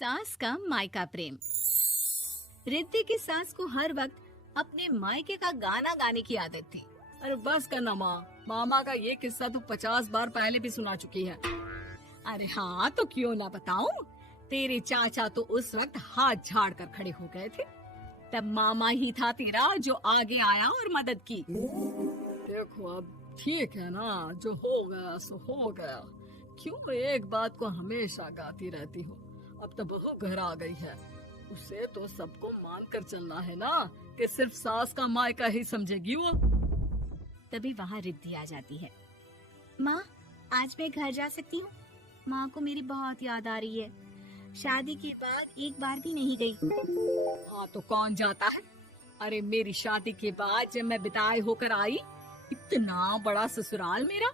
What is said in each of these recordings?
सास का मायका प्रेम। रिद्धि की सास को हर वक्त अपने मायके का गाना गाने की आदत थी। अरे बस करना माँ, मामा का ये किस्सा तू 50 बार पहले भी सुना चुकी है। अरे हाँ, तो क्यों ना बताऊं। तेरे चाचा तो उस वक्त हाथ झाड़ कर खड़े हो गए थे। तब मामा ही था तेरा जो आगे आया और मदद की। देखो अब ठीक है ना, जो हो गया सो हो गया। क्यों एक बात को हमेशा गाती रहती हो। अब तो बहू घर आ गई है, उसे तो सबको मान कर चलना है ना कि सिर्फ सास का मायका ही समझेगी वो। तभी वहाँ रिद्धि आ जाती है। माँ, आज मैं घर जा सकती हूँ? माँ को मेरी बहुत याद आ रही है। शादी के बाद एक बार भी नहीं गई। हाँ तो कौन जाता है। अरे मेरी शादी के बाद जब मैं विदाई होकर आई, इतना बड़ा ससुराल मेरा,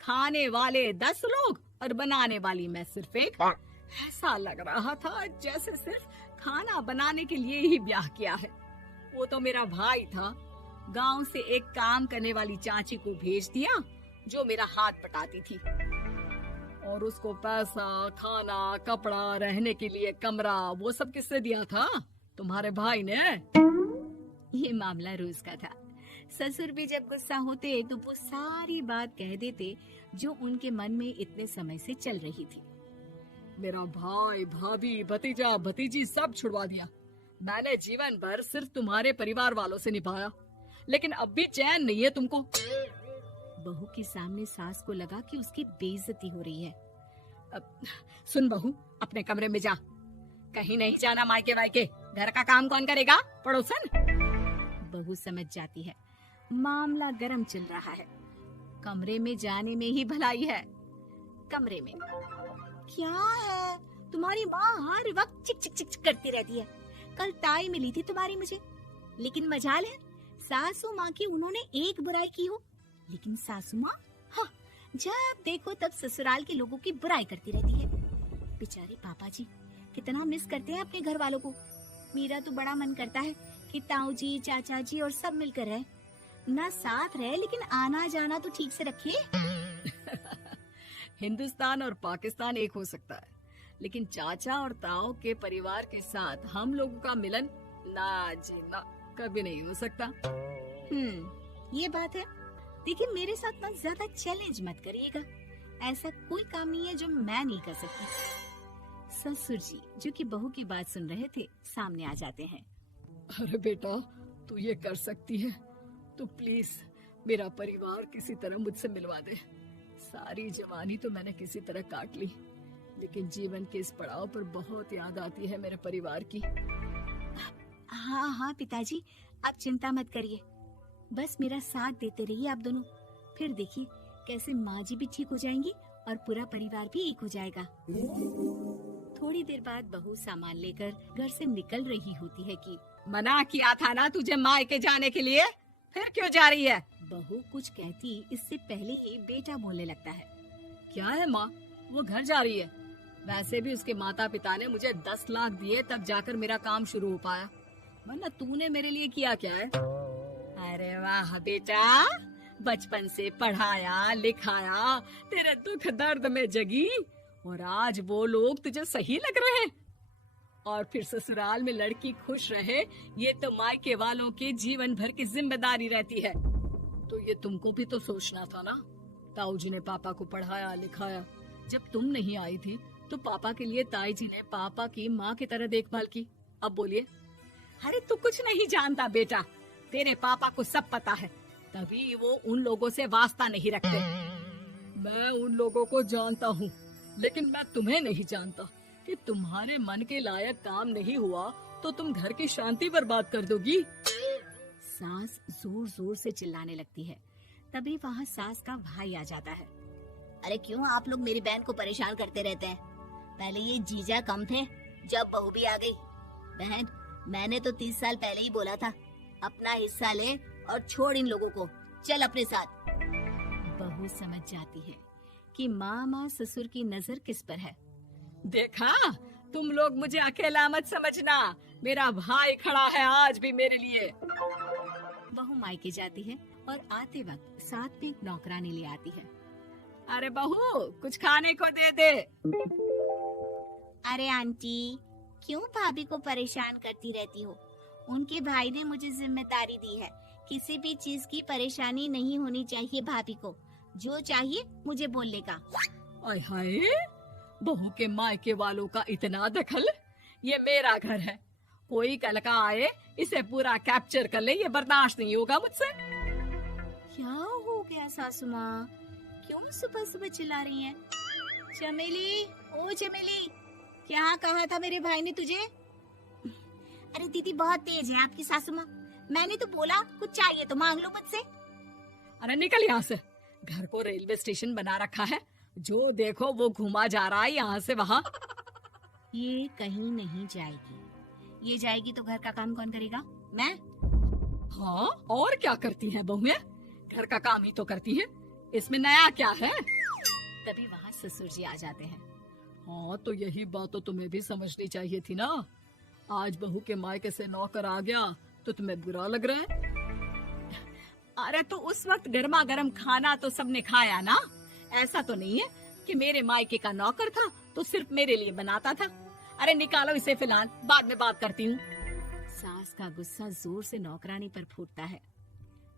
खाने वाले 10 लोग और बनाने वाली मैं सिर्फ एक। ऐसा लग रहा था जैसे सिर्फ खाना बनाने के लिए ही ब्याह किया है। वो तो मेरा भाई था, गांव से एक काम करने वाली चाची को भेज दिया जो मेरा हाथ पटाती थी, और उसको पैसा, खाना, कपड़ा, रहने के लिए कमरा, वो सब किसने दिया था? तुम्हारे भाई ने। ये मामला रोज का था। ससुर भी जब गुस्सा होते तो वो सारी बात कह देते जो उनके मन में इतने समय से चल रही थी। मेरा भाई, भाभी, भतीजा, भतीजी सब छुड़वा दिया। मैंने जीवन भर सिर्फ तुम्हारे परिवार वालों से निभाया, लेकिन अब भी चैन नहीं है तुमको। बहू के सामने सास को लगा कि उसकी बेइज्जती हो रही है। अब सुन बहू, अपने कमरे में जा, कहीं नहीं जाना मायके वायके। घर का काम कौन करेगा? पड़ोसन। बहू समझ जाती है मामला गर्म चल रहा है। कमरे में जाने में ही भलाई है। कमरे में क्या है? तुम्हारी माँ हर वक्त चिक चिक चिक करती रहती है। कल ताई मिली थी तुम्हारी मुझे, लेकिन मजाल है सासू माँ की उन्होंने एक बुराई की हो, लेकिन सासू माँ हाँ, जब देखो तब ससुराल के लोगों की बुराई करती रहती है। बेचारे पापा जी कितना मिस करते हैं अपने घर वालों को। मेरा तो बड़ा मन करता है कि ताऊ जी, चाचा जी और सब मिलकर रहे, ना साथ रहे लेकिन आना जाना तो ठीक से रखे। हिंदुस्तान और पाकिस्तान एक हो सकता है, लेकिन चाचा और ताऊ के परिवार के साथ हम लोगों का मिलन ना जी ना कभी नहीं हो सकता। ये बात है। देखिए, मेरे साथ ना ज्यादा चैलेंज मत करिएगा। ऐसा कोई काम नहीं है जो मैं नहीं कर सकती। ससुर जी जो कि बहू की बात सुन रहे थे सामने आ जाते हैं। अरे बेटा, तू ये कर सकती है तो प्लीज मेरा परिवार किसी तरह मुझसे मिलवा दे। सारी जवानी तो मैंने किसी तरह काट ली, लेकिन जीवन के इस पड़ाव पर बहुत याद आती है मेरे परिवार की। हाँ हाँ पिताजी, आप चिंता मत करिए, बस मेरा साथ देते रहिए आप दोनों। फिर देखिए कैसे माँ जी भी ठीक हो जाएंगी और पूरा परिवार भी एक हो जाएगा। थोड़ी देर बाद बहू सामान लेकर घर से निकल रही होती है कि मना किया था ना तुझे मायके जाने के लिए, फिर क्यों जा रही है? बहू कुछ कहती इससे पहले ही बेटा बोलने लगता है। क्या है माँ, वो घर जा रही है। वैसे भी उसके माता पिता ने मुझे 10 लाख दिए तब जाकर मेरा काम शुरू हो पाया, वरना तूने मेरे लिए किया क्या है? अरे वाह बेटा, बचपन से पढ़ाया लिखाया, तेरे दुख दर्द में जगी, और आज वो लोग तुझे सही लग रहे हैं। और फिर ससुराल में लड़की खुश रहे, ये तो मायके वालों की जीवन भर की जिम्मेदारी रहती है। तो ये तुमको भी तो सोचना था ना। ताऊ जी ने पापा को पढ़ाया लिखाया, जब तुम नहीं आई थी तो पापा के लिए ताई जी ने पापा की माँ की तरह देखभाल की। अब बोलिए। अरे तू कुछ नहीं जानता बेटा, तेरे पापा को सब पता है, तभी वो उन लोगों से वास्ता नहीं रखते। मैं उन लोगों को जानता हूँ, लेकिन मैं तुम्हें नहीं जानता कि तुम्हारे मन के लायक काम नहीं हुआ तो तुम घर की शांति बर्बाद कर दोगी। सास जोर जोर से चिल्लाने लगती है। तभी वहाँ सास का भाई आ जाता है। अरे क्यों आप लोग मेरी बहन को परेशान करते रहते हैं? पहले ये जीजा कम थे, जब बहू भी आ गई। बहन, मैंने तो 30 साल पहले ही बोला था, अपना हिस्सा ले और छोड़ इन लोगों को, चल अपने साथ। बहू समझ जाती है कि मामा ससुर की नजर किस पर है। देखा, तुम लोग मुझे अकेला मत समझना, मेरा भाई खड़ा है आज भी मेरे लिए। बहू मायके जाती है और आते वक्त साथ में नौकरानी ले आती है। अरे बहू, कुछ खाने को दे दे। अरे आंटी, क्यों भाभी को परेशान करती रहती हो? उनके भाई ने मुझे जिम्मेदारी दी है। किसी भी चीज की परेशानी नहीं होनी चाहिए भाभी को। जो चाहिए मुझे बोलने का। आय हाय, बहू के मायके वालों का इतना दखल। ये मेरा घर है, कोई कल का आए इसे पूरा कैप्चर कर ले, ये बर्दाश्त नहीं होगा मुझसे। क्या हो गया सासू माँ? क्यों सुबह सुबह चिल्ला रही हैं? चमेली, ओ चमेली, क्या कहा था मेरे भाई ने तुझे? अरे दीदी बहुत तेज है आपकी सासू माँ। मैंने तो बोला कुछ चाहिए तो मांग लो मुझसे। अरे निकल यहाँ से, घर को रेलवे स्टेशन बना रखा है, जो देखो वो घुमा जा रहा है यहाँ से वहाँ। ये कहीं नहीं जाएगी। ये जाएगी तो घर का काम कौन करेगा? मैं। हाँ, और क्या करती हैं बहुएं? घर का काम ही तो करती हैं, इसमें नया क्या है? तभी वहाँ ससुर जी आ जाते हैं। हाँ, तो यही बात तो तुम्हें भी समझनी चाहिए थी ना। आज बहू के मायके से नौकर आ गया तो तुम्हें बुरा लग रहा है? अरे तो उस वक्त गर्मा गर्म खाना तो सबने खाया ना। ऐसा तो नहीं है कि मेरे मायके का नौकर था तो सिर्फ मेरे लिए बनाता था। अरे निकालो इसे, फिलहाल बाद में बात करती हूँ। सास का गुस्सा जोर से नौकरानी पर फूटता है।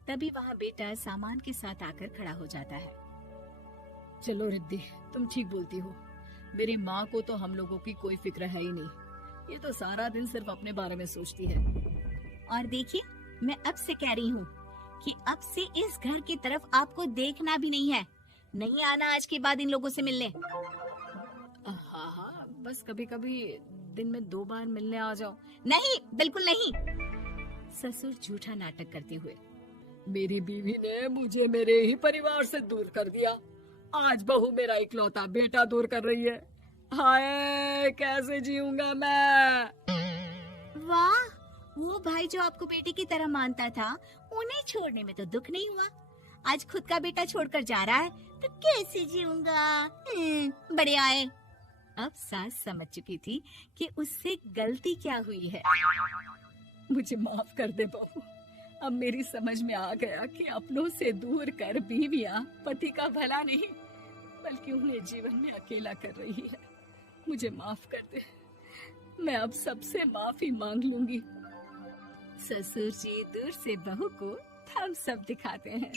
तभी वहाँ बेटा सामान के साथ आकर खड़ा हो जाता है। चलो रिद्धि, तुम ठीक बोलती हो। मेरी माँ को तो हम लोगों की कोई फिक्र है ही नहीं, ये तो सारा दिन सिर्फ अपने बारे में सोचती है। और देखिए, मैं अब से कह रही हूँ कि अब से इस घर की तरफ आपको देखना भी नहीं है। नहीं आना आज के बाद इन लोगों से मिलने। हाँ हाँ, बस कभी कभी दिन में 2 बार मिलने आ जाओ। नहीं, बिल्कुल नहीं। ससुर झूठा नाटक करते हुए। मेरी बीवी ने मुझे मेरे ही परिवार से दूर कर दिया, आज बहू मेरा इकलौता बेटा दूर कर रही है। हाय, कैसे जीऊंगा मैं? वाह, वो भाई जो आपको बेटे की तरह मानता था, उन्हें छोड़ने में तो दुख नहीं हुआ। आज खुद का बेटा छोड़कर जा रहा है तो कैसे जीऊंगा? बड़े आए। अब सास समझ चुकी थी कि उससे गलती क्या हुई है। मुझे माफ कर दे बहू, अब मेरी समझ में आ गया कि अपनों से दूर कर बीवियां पति का भला नहीं बल्कि उन्हें जीवन में अकेला कर रही है। मुझे माफ कर दे, मैं अब सबसे माफी मांग लूंगी। ससुर जी दूर से बहू को थम्स अप दिखाते हैं।